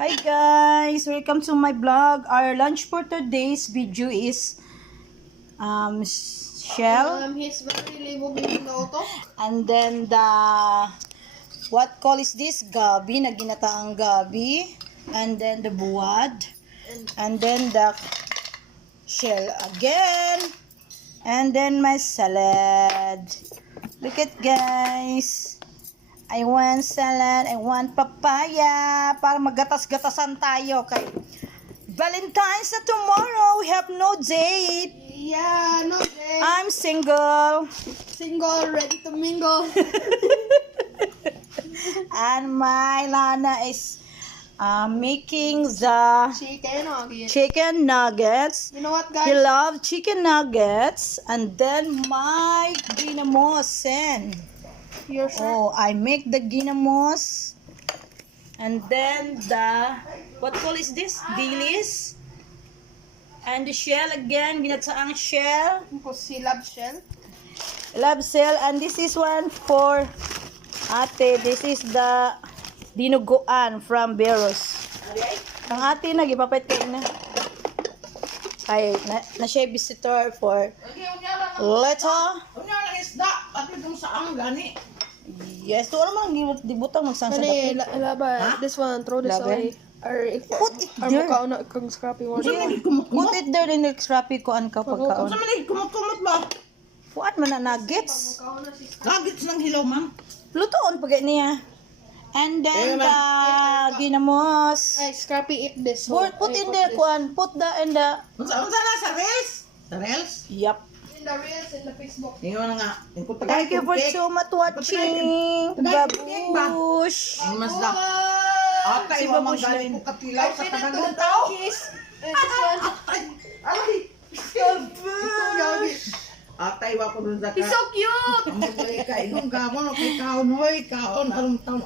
Hi guys, welcome to my vlog. Our lunch for today's video is shell, He's very libog yung auto. and then the what call is this, gabi, na ginataang gabi, and then the buwad, and then the shell again, and then my salad. Look at guys, I want salad, I want papaya, para magatas-gatasan tayo kay Valentine's na tomorrow. We have no date. Yeah, no day. I'm single. Single, ready to mingle. And my Lana is making the Chicken, okay. chicken nuggets. You know what, He guys? loves chicken nuggets. And then my ginamos. You're sure? Oh, I make the ginamos. And then the, what call is this? Dilis. And the shell again, ginatsaang shell. Silab shell. Love shell. And this is one for ate. This is the dinuguan from Beros. Ang ate na, gipapait ko na. Ay, na siya visitor for later. Unya lang isda, pati dun sa ang gani. Yes, to naman dibutang magsang sa Kani, dapit. laba, this one, throw this Laban? away. Or if Put it or there. mukha na kang scrappy one. Put it there in the scrappy ko ang kapagkaon. Sa man kumot-kumot ba? Puan man na nuggets. Gagits ng hilaw, ma'am. Lutoon pag niya. And then the ginamos. Ay, scrappy eat this. Put in the kuan. Put the in the. Unsa na sa reels? Sa reels? Yup. In the reels, in the Facebook. Ingon na nga. Thank you for so much watching. Babush. Mas da. Atay Si wa man Babush galing lang. ko katilaw sa kanang tao. Kiss. And this one. Ay. Atay wa ko dun sa He's so cute! Ang kay inong gamon kay kaon hoy, kaon aron taon.